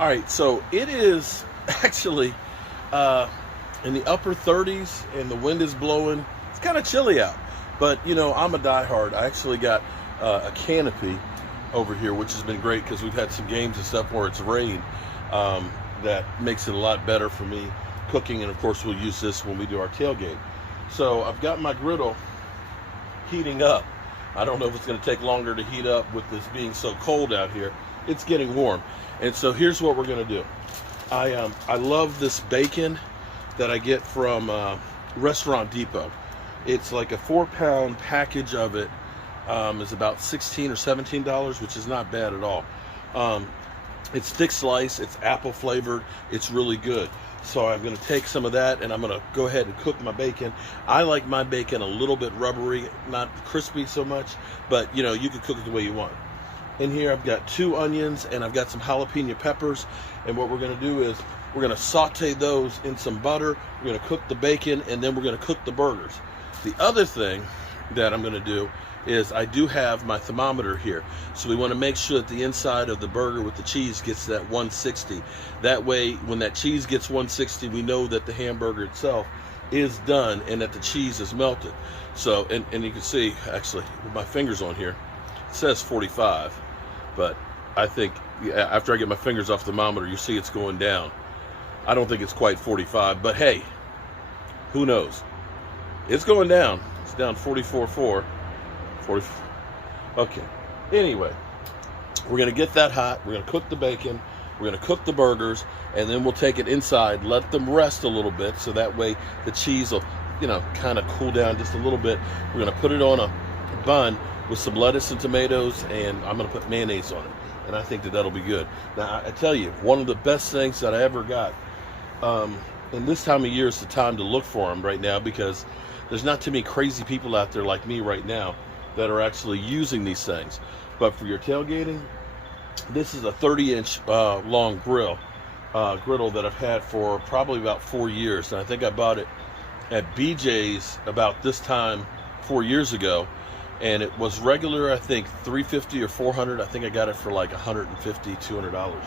All right, so it is actually in the upper 30s and the wind is blowing. It's kind of chilly out, but I'm a diehard. I actually got a canopy over here, which has been great because we've had some games and stuff where it's rained. That makes it a lot better for me cooking, and of course we'll use this when we do our tailgate. So I've got my griddle heating up. I don't know if it's going to take longer to heat up with this being so cold out here. It's getting warm. And so here's what we're going to do. I love this bacon that I get from Restaurant Depot. It's like a 4-pound package of it. Is about $16 or $17, which is not bad at all. It's thick slice, it's apple flavored, it's really good. So I'm going to take some of that and I'm going to go ahead and cook my bacon. I like my bacon a little bit rubbery, not crispy so much, but you can cook it the way you want. In here I've got 2 onions and I've got some jalapeno peppers, and what we're going to do is we're going to saute those in some butter. We're going to cook the bacon and then we're going to cook the burgers. The other thing that I'm going to do is I do have my thermometer here, so we want to make sure that the inside of the burger with the cheese gets that 160. That way when that cheese gets 160, we know that the hamburger itself is done and that the cheese is melted. So and you can see actually with my fingers on here it says 45, but I think after I get my fingers off the thermometer you see it's going down. I don't think it's quite 45, but hey, who knows? It's going down. It's down 44.4. 40. Okay. Anyway, we're going to get that hot. We're going to cook the bacon. We're going to cook the burgers, and then we'll take it inside, let them rest a little bit, so that way the cheese will, kind of cool down just a little bit. We're going to put it on a bun with some lettuce and tomatoes, and I'm going to put mayonnaise on it, and I think that that'll be good. Now, I tell you, one of the best things that I ever got, and this time of year is the time to look for them right now, because there's not too many crazy people out there like me right now that are actually using these things. But for your tailgating, this is a 30-inch long griddle that I've had for probably about 4 years, and I think I bought it at BJ's about this time 4 years ago, and it was regular, I think $350 or $400. I think I got it for like $150, $200,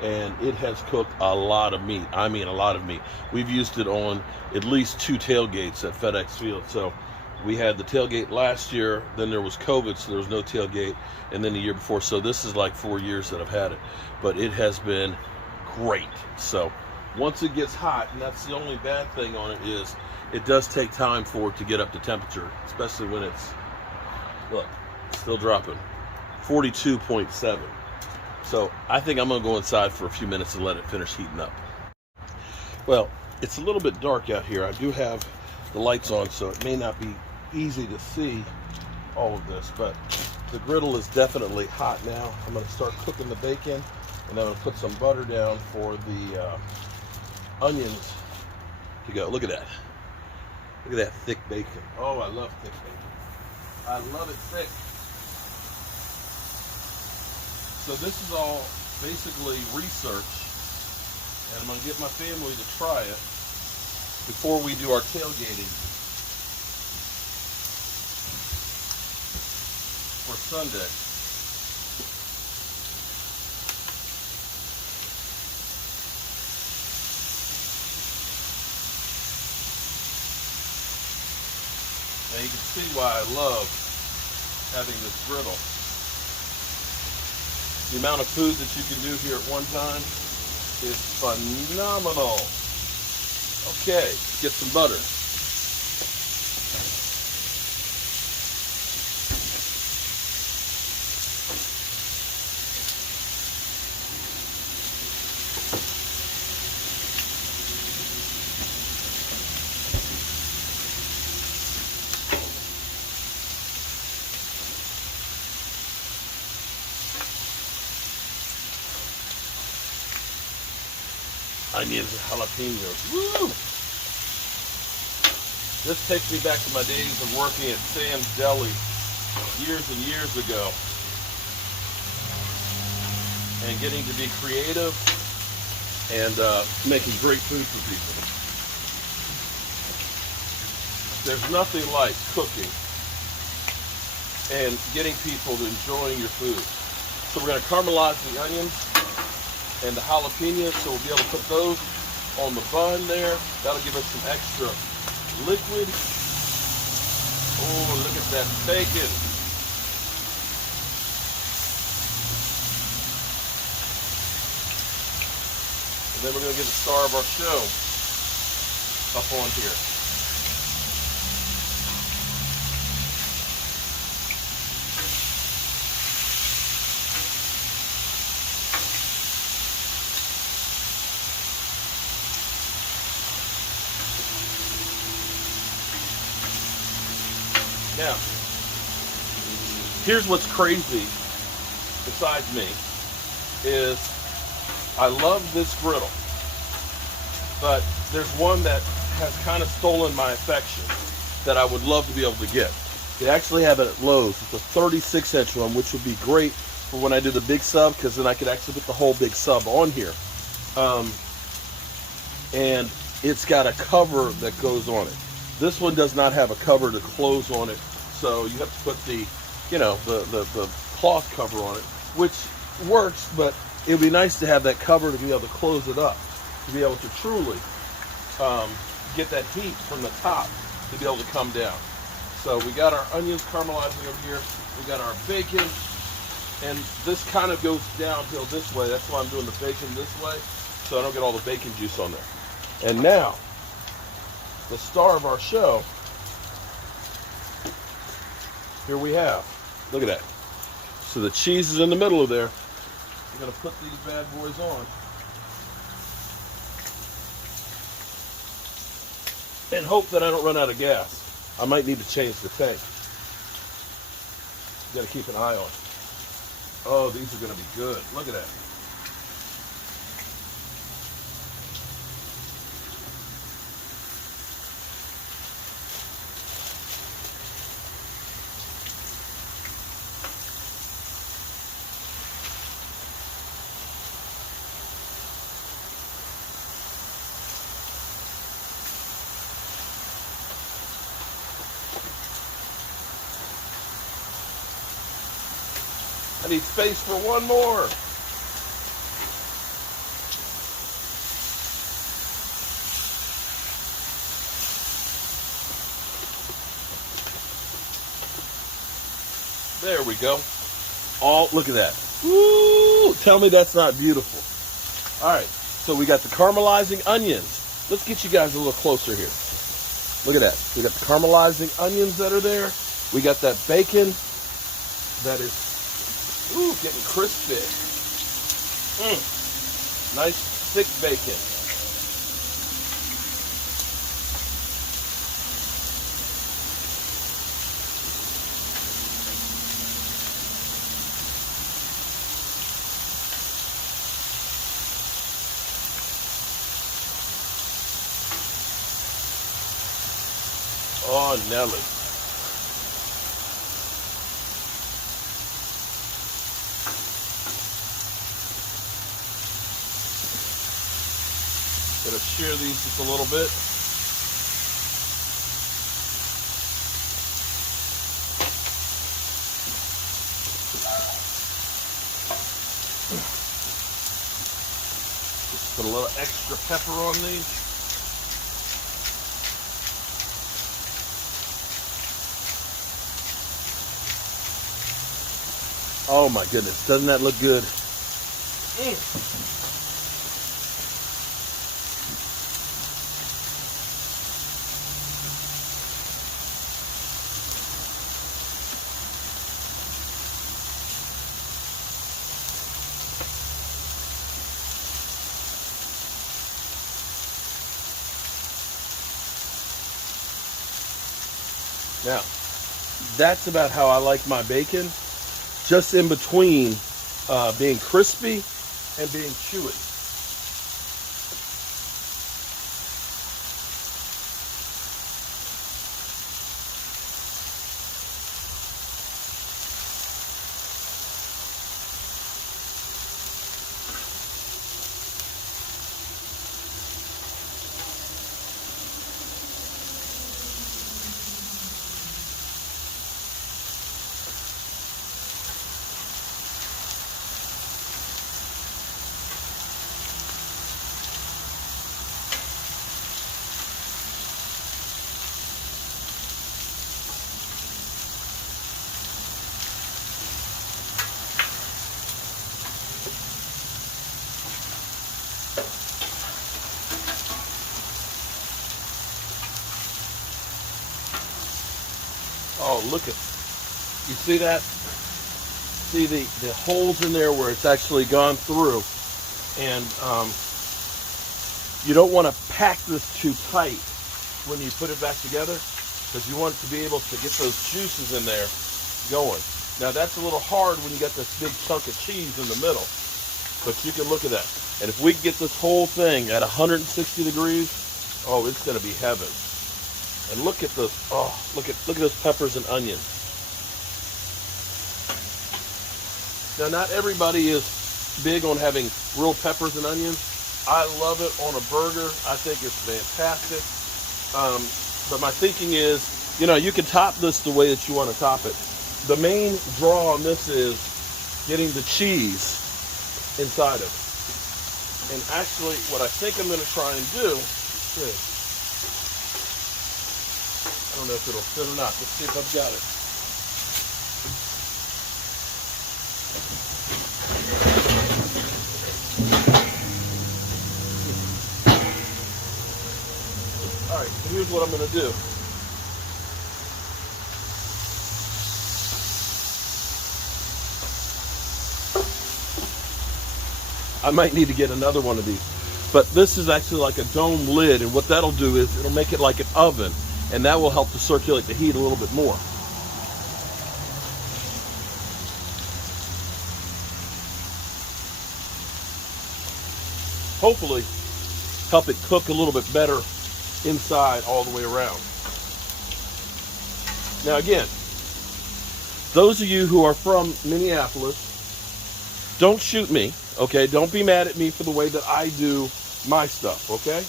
and it has cooked a lot of meat. I mean a lot of meat. We've used it on at least 2 tailgates at FedEx Field. So we had the tailgate last year, then there was COVID, so there was no tailgate, and then the year before. So this is like 4 years that I've had it, but it has been great. So once it gets hot, and that's the only bad thing on it, is it does take time for it to get up to temperature, especially when it's, look, it's still dropping, 42.7. So I think I'm going to go inside for a few minutes and let it finish heating up. Well, it's a little bit dark out here. I do have the lights on, so it may not be easy to see all of this, but the griddle is definitely hot now. I'm going to start cooking the bacon, and then I'm going to put some butter down for the onions to go. Look at that. Look at that thick bacon. Oh, I love thick bacon. I love it thick. So this is all basically research, and I'm going to get my family to try it before we do our tailgating for Sunday. Now you can see why I love having this griddle. The amount of food that you can do here at one time is phenomenal. Okay, get some butter. Onions and jalapenos. Woo! This takes me back to my days of working at Sam's Deli years and years ago, and getting to be creative and making great food for people. There's nothing like cooking and getting people to enjoying your food. So we're going to caramelize the onions. and the jalapenos, so we'll be able to put those on the bun there. That'll give us some extra liquid. Oh, look at that bacon. And then we're going to get the star of our show up on here. Now, here's what's crazy, besides me, is I love this griddle, but there's one that has kind of stolen my affection that I would love to be able to get. They actually have it at Lowe's. It's a 36-inch one, which would be great for when I do the big sub, because then I could actually put the whole big sub on here. And it's got a cover that goes on it. This one does not have a cover to close on it, so you have to put the, you know, the cloth cover on it, which works, but it would be nice to have that cover to be able to close it up, to be able to truly get that heat from the top to be able to come down. So we got our onions caramelizing over here, we got our bacon, and this kind of goes downhill this way. That's why I'm doing the bacon this way, so I don't get all the bacon juice on there. And now, the star of our show, here we have, look at that. So the cheese is in the middle of there. We're gonna put these bad boys on. And hope that I don't run out of gas. I might need to change the tank. You gotta keep an eye on it. Oh, these are gonna be good. Look at that. I need space for one more. There we go. Oh, look at that. Woo! Tell me that's not beautiful. All right, so we got the caramelizing onions. Let's get you guys a little closer here. Look at that. We got the caramelizing onions that are there. We got that bacon that is getting crispy. Nice thick bacon. Oh, Nelly. Gonna shear these just a little bit. Just put a little extra pepper on these. Oh my goodness, doesn't that look good? Now, that's about how I like my bacon. Just in between being crispy and being chewy. Oh, look at, you see that? See the holes in there where it's actually gone through. And you don't want to pack this too tight when you put it back together, because you want to be able to get those juices in there going. Now that's a little hard when you got this big chunk of cheese in the middle, but you can look at that. And if we can get this whole thing at 160 degrees, oh, it's going to be heaven. And look at this. Oh, look at those peppers and onions. Now, not everybody is big on having real peppers and onions. I love it on a burger. I think it's fantastic. But my thinking is, you can top this the way that you want to top it. The main draw on this is getting the cheese inside of it. And actually, what I think I'm going to try and do is, I don't know if it'll fit or not. Let's see if I've got it. All right, so here's what I'm going to do. I might need to get another one of these. But this is actually like a dome lid, and what that'll do is it'll make it like an oven, and that will help to circulate the heat a little bit more. Hopefully help it cook a little bit better inside all the way around. Now again, those of you who are from Minneapolis, don't shoot me, okay? Don't be mad at me for the way that I do my stuff, okay?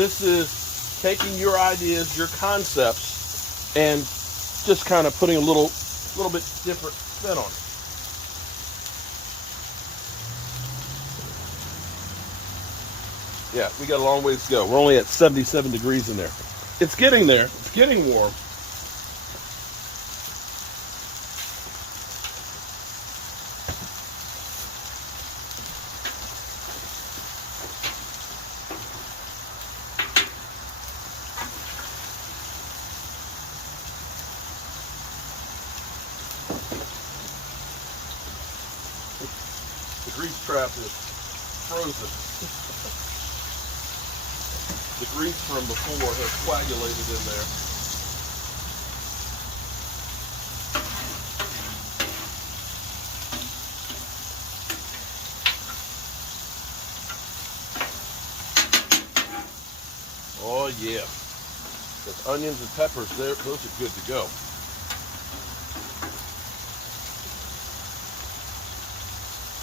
This is taking your ideas, your concepts, and just kind of putting a little bit different spin on it. Yeah, we got a long ways to go. We're only at 77 degrees in there. It's getting there. It's getting warm. The grease trap is frozen. The grease from before has coagulated in there. Oh yeah. Those onions and peppers, those are good to go.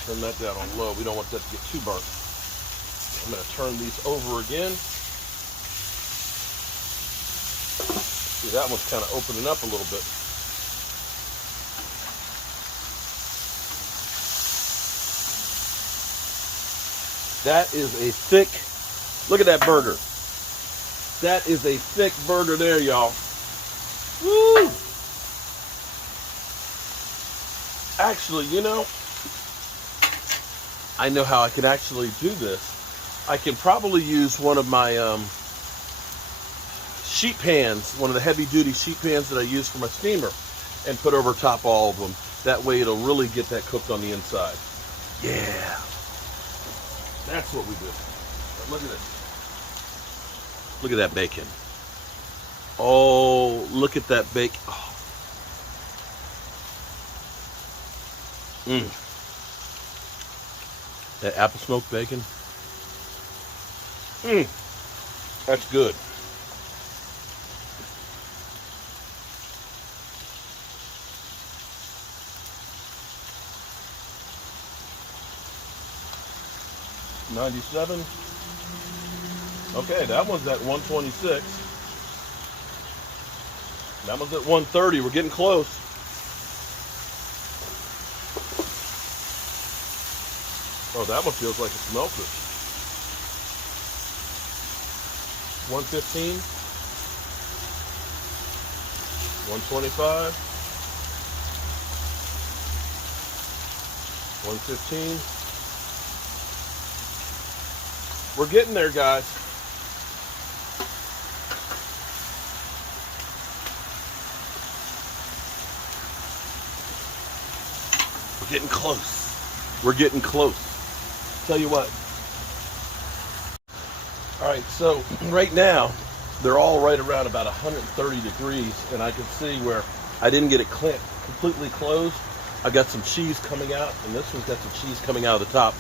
Turn that down on low. We don't want that to get too burnt. I'm going to turn these over again. See, that one's kind of opening up a little bit. That is a thick, look at that burger. That is a thick burger there, y'all. Woo! Actually, I know how I can actually do this. I can probably use one of my sheet pans, one of the heavy duty sheet pans that I use for my steamer, and put over top all of them. That way it'll really get that cooked on the inside. Yeah. That's what we do. Look at this. Look at that bacon. Oh, look at that bacon. Oh. That apple smoked bacon. That's good. $97. Okay, that one's at 126. That one's at 130. We're getting close. Oh, that one feels like it's melted. 115. 125. 115. We're getting there, guys. We're getting close. We're getting close. Tell you what. All right, so right now, they're all right around about 130 degrees, and I can see where I didn't get it completely closed. I got some cheese coming out, and this one's got some cheese coming out of the top,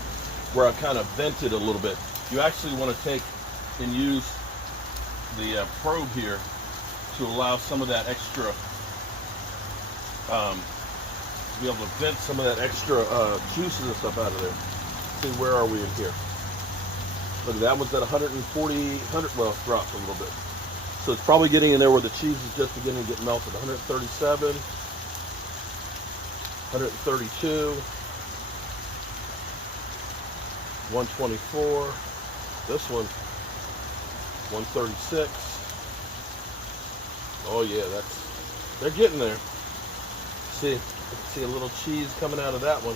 where I kind of vented a little bit. You actually want to take and use the probe here to allow some of that extra, to be able to vent some of that extra juices and stuff out of there. See, where are we in here? Look, that one's at 140, well, it's dropped a little bit. So it's probably getting in there where the cheese is just beginning to get melted. 137, 132, 124. This one, 136. Oh yeah, they're getting there. See a little cheese coming out of that one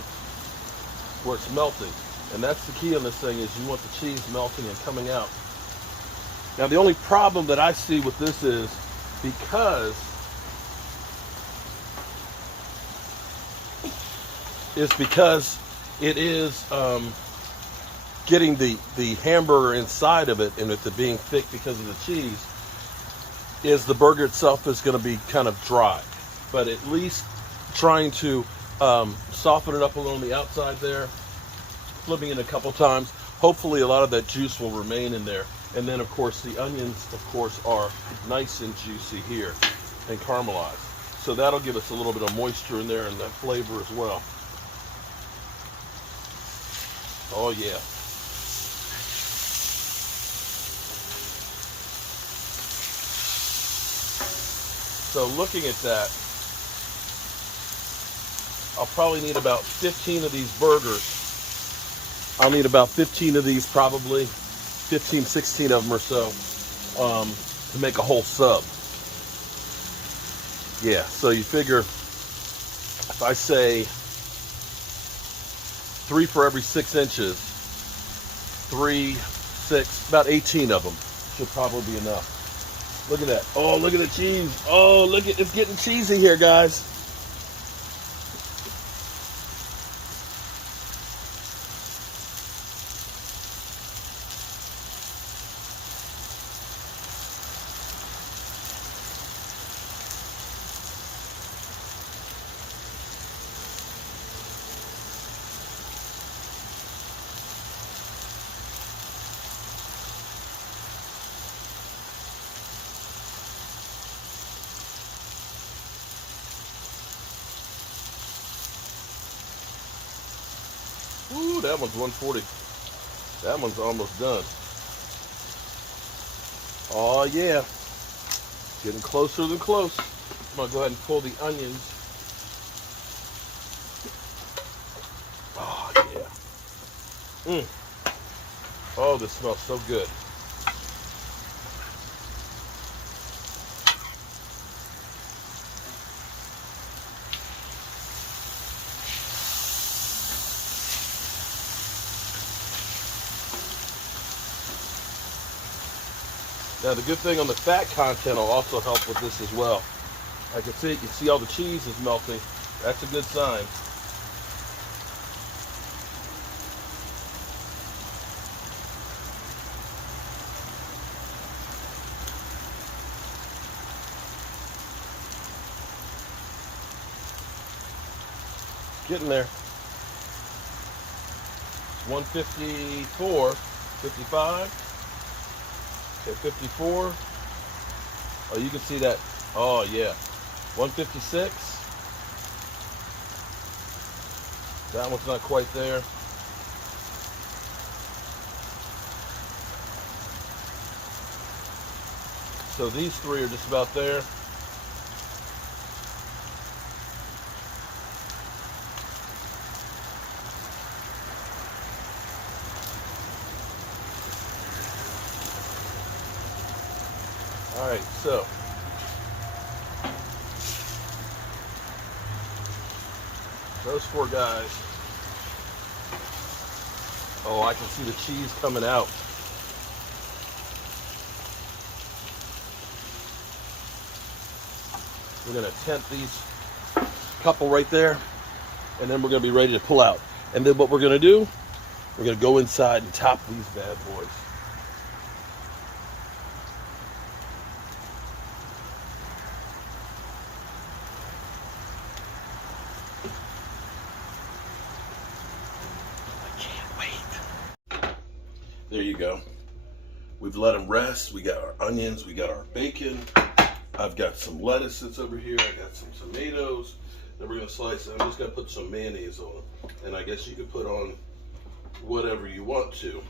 where it's melting. And that's the key on this thing, is you want the cheese melting and coming out. Now the only problem that I see with this is because it is getting the hamburger inside of it, and with it being thick because of the cheese, is the burger itself is going to be kind of dry. But at least trying to soften it up a little on the outside there, flipping it a couple times, hopefully a lot of that juice will remain in there. And then of course the onions, of course, are nice and juicy here and caramelized. So that'll give us a little bit of moisture in there and that flavor as well. Oh yeah. So looking at that, I'll probably need about 15 of these burgers. I'll need about 15 of these, probably 15, 16 of them or so, to make a whole sub. Yeah, so you figure if I say 3 for every 6 inches, 3, 6, about 18 of them should probably be enough. Look at that. Oh, look at the cheese. Oh, look at, it's getting cheesy here, guys. Ooh, that one's 140. That one's almost done. Oh yeah, getting closer than close. I'm gonna go ahead and pull the onions. Oh yeah. Oh, this smells so good. Now the good thing on the fat content will also help with this as well. I can see, you can see all the cheese is melting. That's a good sign. Getting there. 154, 55. Okay, 54. Oh, you can see that. Oh, yeah. 156. That one's not quite there. So these three are just about there. All right, so those 4 guys. Oh, I can see the cheese coming out. We're gonna tent these couple right there. and then we're gonna be ready to pull out. And then what we're gonna do, we're gonna go inside and top these bad boys. I can't wait. There you go. We've let them rest. We got our onions, we got our bacon. I've got some lettuce that's over here. I got some tomatoes that we're gonna slice. I'm just gonna put some mayonnaise on them. And I guess you could put on whatever you want to.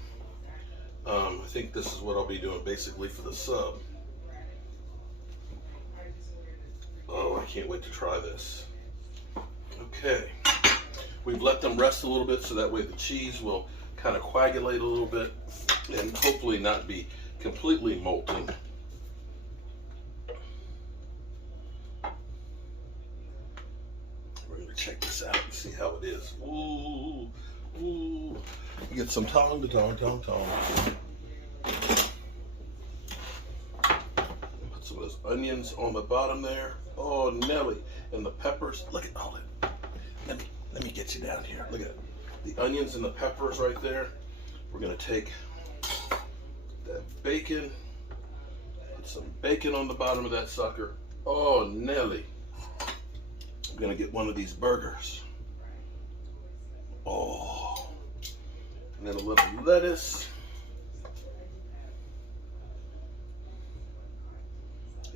I think this is what I'll be doing basically for the sub. Oh, I can't wait to try this. Okay. We've let them rest a little bit so that way the cheese will kind of coagulate a little bit and hopefully not be completely molten. We're gonna check this out and see how it is. Ooh, ooh. You get some tong. Put some of those onions on the bottom there. Oh, Nelly. And the peppers. Look at all that. Let me get you down here. Look at the onions and the peppers right there. We're gonna take that bacon, put some bacon on the bottom of that sucker. Oh, Nelly. I'm gonna get one of these burgers. Oh, and then a little lettuce.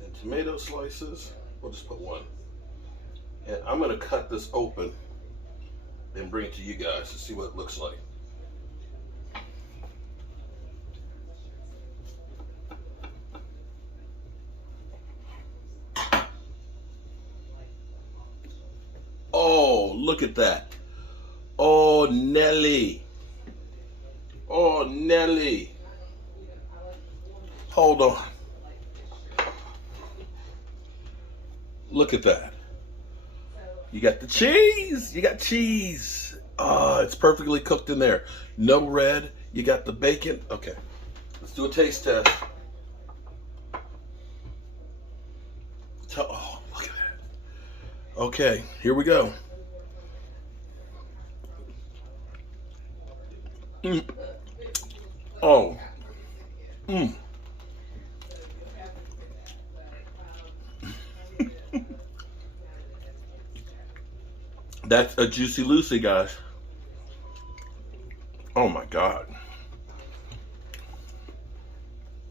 And tomato slices. We'll just put one. And I'm gonna cut this open and bring it to you guys to see what it looks like. Oh, look at that. Oh, Nelly. Oh, Nelly. Hold on. Look at that. You got the cheese. You got cheese. Oh, it's perfectly cooked in there. No red. You got the bacon. Okay. Let's do a taste test. Oh, look at that. Okay, here we go. Oh. That's a Juicy Lucy, guys. Oh my God.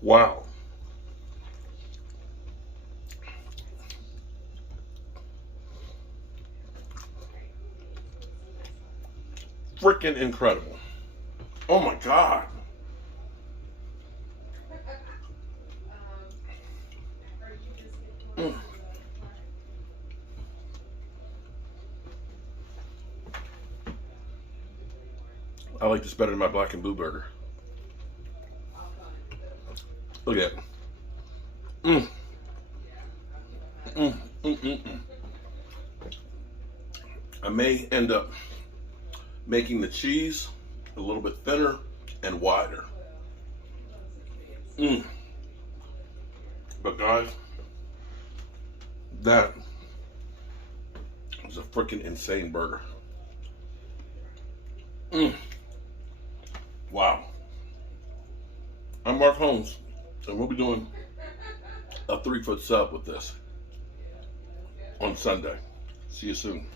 Wow. Freaking incredible. Oh my God. I like this better than my black and blue burger. Look at it. I may end up making the cheese a little bit thinner and wider. But guys, that was a freaking insane burger. Wow. I'm Mark Holmes, and we'll be doing a 3-foot sub with this on Sunday. See you soon.